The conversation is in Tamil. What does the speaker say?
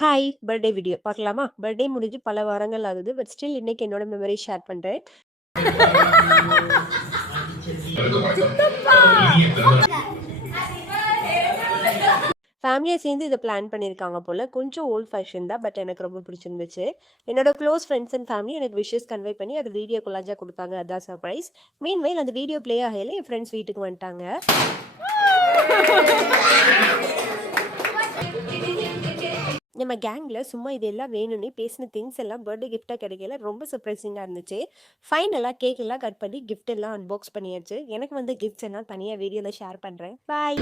ஹாய்! பர்த்டே வீடியோ பார்க்கலாமா? பர்த்டே முடிஞ்சு பல வாரங்கள் ஆகுது. பட் ஸ்டில் இன்னைக்கு என்னோட மெமரி ஷேர் பண்றேன். ஃபேமிலியா சேர்ந்து இத பிளான் பண்ணியிருக்காங்க போல. கொஞ்சம் ஓல்ட் ஃபேஷன் தான். பட் எனக்கு ரொம்ப பிடிச்சிருந்துச்சு. என்னோட க்ளோஸ் ஃப்ரெண்ட்ஸ் அண்ட் ஃபேமிலி எனக்கு விஷஸ் கன்வே பண்ணி அது வீடியோ கொலாஜா குடுத்தாங்க. அதான் சர்ப்ரைஸ். மீன்வைல் அந்த வீடியோ ப்ளே ஆகையில என் ஃப்ரெண்ட்ஸ் வீட்டுக்கு வந்துட்டாங்க. நம்ம கேங்கில் சும்மா இதெல்லாம் வேணும்னே பேசின திங்ஸ் எல்லாம் பர்த்டே கிஃப்டாக கிடைக்கல. ரொம்ப சர்ப்ரைசிங்காக இருந்துச்சு. ஃபைனலாக கேக் எல்லாம் கட் பண்ணி கிஃப்ட் எல்லாம் அன்பாக்ஸ் பண்ணியாச்சு. எனக்கு வந்து கிஃப்ட்ஸ் எல்லாம் தனியாக வீடியோவில் ஷேர் பண்ணுறேன். பாய்.